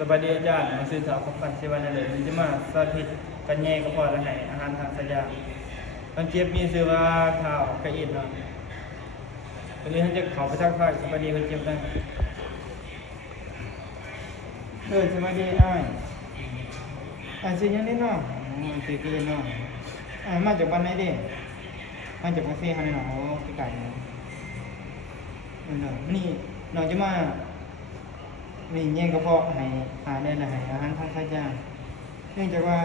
สวัสดีอาจารย์สื่อสาวของปันเชวันเลยมันจะมาสาธิตกันแย่กระเพาะและให้อาหารทางสายางมันเจ็บมีชื่อว่าเท้ากระอิดเนาะวันนี้ท่านจะขอไปทักทายสวัสดีคนเจ็บได้สวัสดีชื่อยังนี่เนาะชื่อเกยเนาะมาจากบ้านไหนดิมาจากกรุงเทพเขาเนี่ยเนาะที่ไก่เนาะนี่เราจะมานี่แย่งกระเพาะให้ได้ละให้อาหารทางสายยางเนื่องจากว่า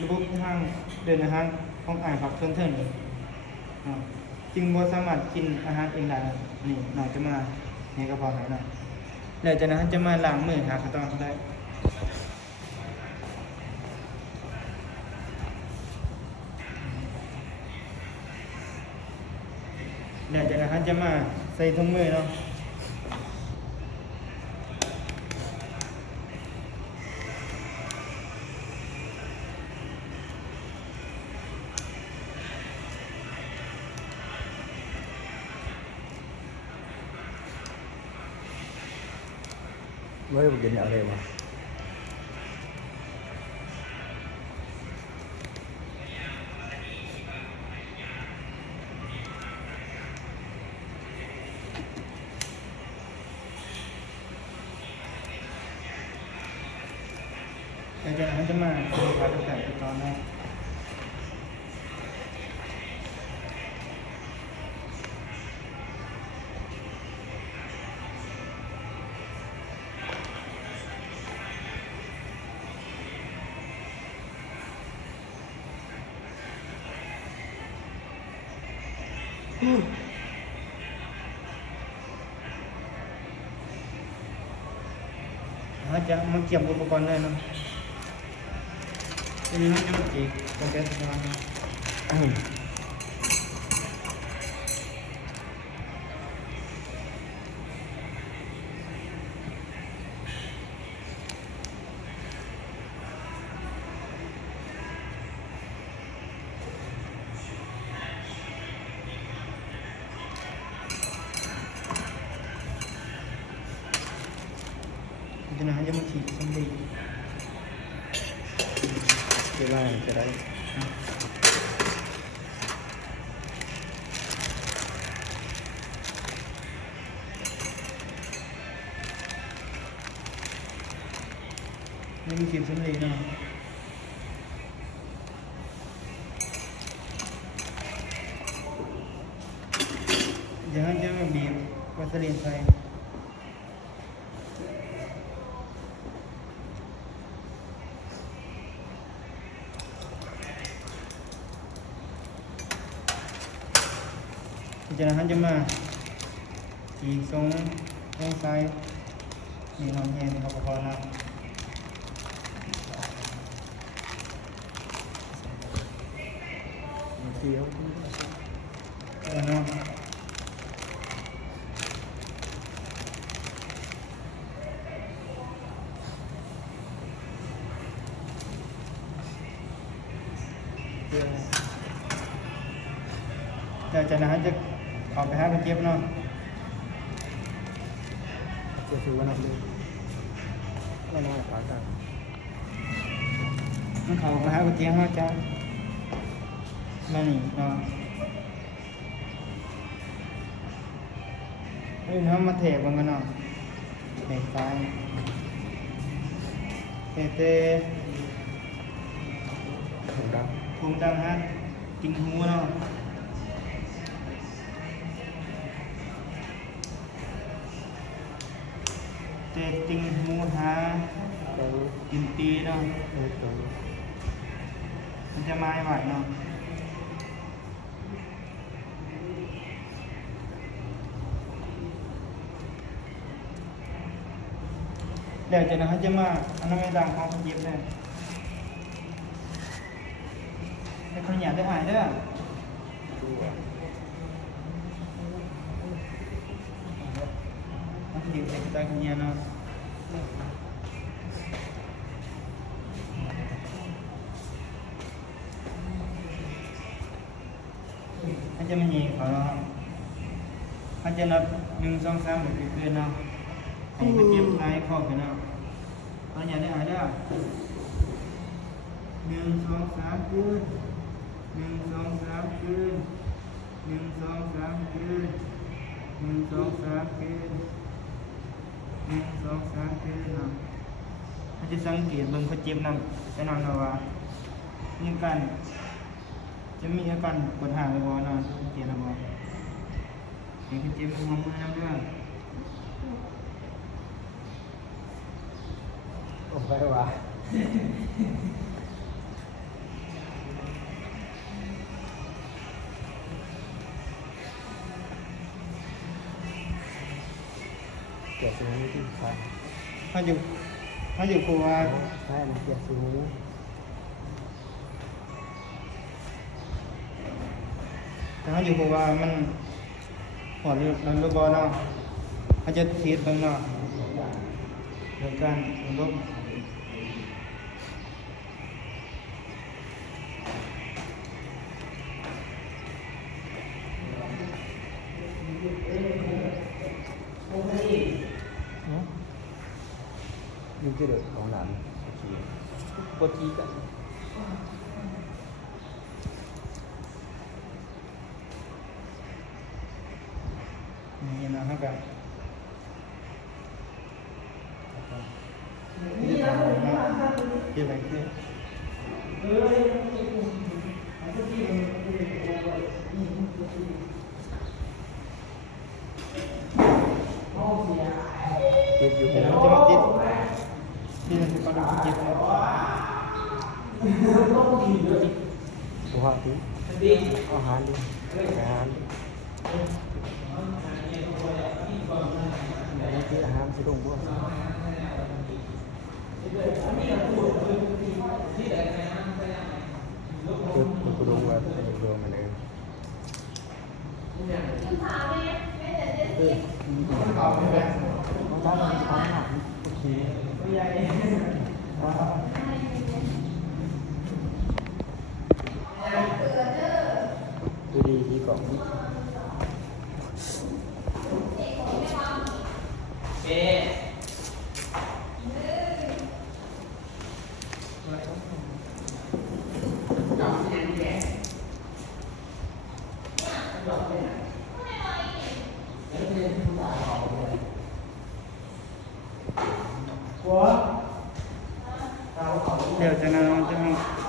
ระบบทางเดินอาหารของผักส่วนเทิงนี่จึงบ่สามารถกินอาหารเองได้นี่เราจะมาแย่งกระเพาะให้หน่อยแล้วจากนั้นจะมาล้างมือหาขั้นตอนได้แล้วจากนั้นจะมาใส่ถุงมือเนาะmới begini ada mah. Jangan cuma kalau kayak gitu nih. Aja mengiam upakan lain. Ini cuma cik, kompet semuanya. Jangan hanya mencik sendiri. Gimana caranya? Ini mencik sendiri dah. Jangan biar vaselin saya. Jangan cuma chỉ xuống bên sai thì nó nhẹ thì học còn nào Thiếu. nóจะนะจะออกไปหาคนเจ็บเนาะ Sesuatu nak beli. Mana pasar? มันเขาไปหาคนเจ็บเขาจะมาหนีเนาะเฮ้ยเขามาเทบังกันเนาะเทซ้ายเตะ Không đâu. ภูมิดังฮะจริงหูเนาะเตะจริงหูหา Tahu. กินตีเนาะ Tahu. มันจะมาไหวเนาะเดี๋ยวจะนะฮะจะมาอันนั้นไม่ดังของคนเย็บเลยแต่คนอยากได้หายเด้อมันเย็บแต่ตาคนเนี้ยเนาะมันจะมาเย็บเขาเนาะมันจะนับ1 2 3แบบเกินเนาะให้ไปเก็บไลน์ข พร้อมกันเนาะตอนนี้ได้หายได้1 2 3ยืน1 2 3ยืน1 2 3ยืน1 2 3ยืน1 2 3ยืนเนาะมันจะสังเกตเบิ่งเขาเจ็บนำจะนอนเนาะว่ามีอาการจะมีอาการปวดหางหรือบ่เนาะสังเกตนะบ่เห็นเขาเจ็บหัวมือนำเด้อ ผมไปว่าเกี่ยวกับนี้ที่ใช่ เขาอยู่ครัว ใช่มันเกี่ยวกับนี้ แต่เขาอยู่ครัวมันหัวเรื่องรูปบอลเนาะเขาจะเทสเบิ่งเนาะเรื่องการระบบยิ่งจะเดือดของหลานปวดจีกัน นี่นะครับนี่ทำอะไรนะเกี่ยวกับเรื่องเจ็บอยู่ เดี๋ยวเราจะมาติดที่เราจะมาดูจิตนะ สุภาพที่อาหารดิอาหารนี่คืออาหารที่ตรงบ้างคือกูดูว่าเป็นรวมมันเองคือต้องทำมันทำหนักโอเคดูดีที่กล่องนี้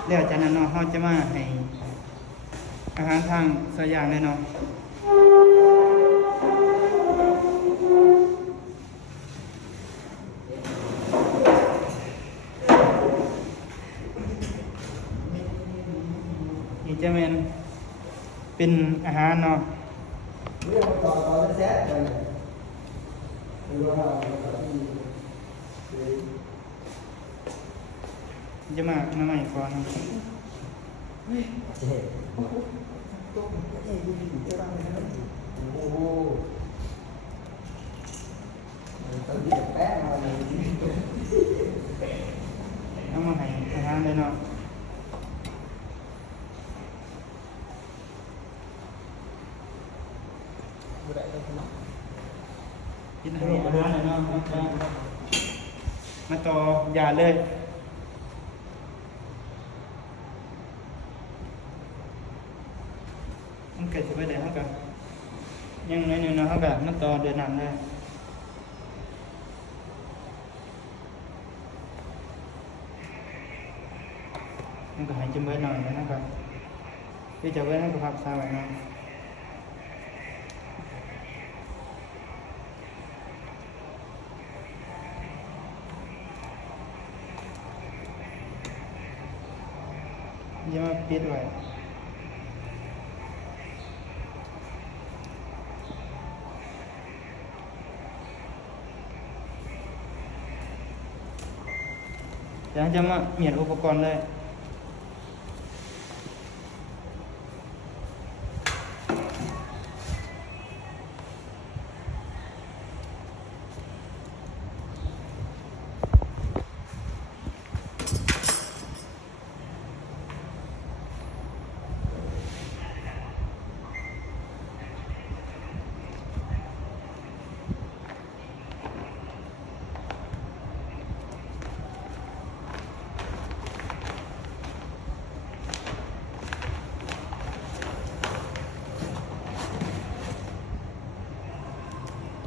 เดี๋ยวจากนั้นเราจะมาให้อาหารทางสายยางเลยเนาะนี่จะเป็นอาหารเนาะจะมาใหม่ก่อนเนาะ เจ๊โอ้โหตอนนี้แป๊ะมาเลย เอามาให้อาหารเลยเนาะกินให้อาหารเลยเนาะมาต่อยาเลยมันเกิดจะไปได้เท่ากับยังน้อยหนึ่งเนาะเท่ากับมันต่อเดือนนั้นได้มันก็หายจมไว้หน่อยนะครับที่จะไว้ให้กับภาพซาไว้เนาะอย่ามาปิดไว้เดี๋ยวจะมาเมียนอุปกรณ์เลย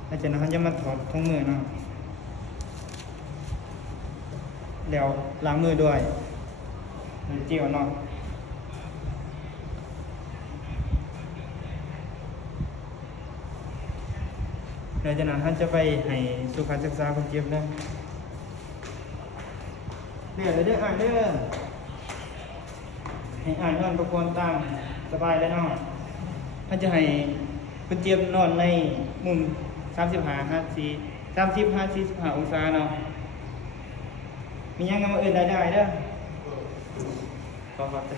หลังจากนั้นเขาจะมาถอดถุงมือเนาะแล้วล้างมือด้วยด้วยเจลเนาะหลังจากนั้นท่านจะไปให้สุขศึกษาคนเจ็บเด้อเดี๋ยวเด้ออ่านเด้อให้อ่านนอนประกวนตามสบายเลยเนาะท่านจะให้คนเจ็บนอนในมุม30-45 องศาเนาะมียังไงมาอื่นได้เด้อขอขอบใจ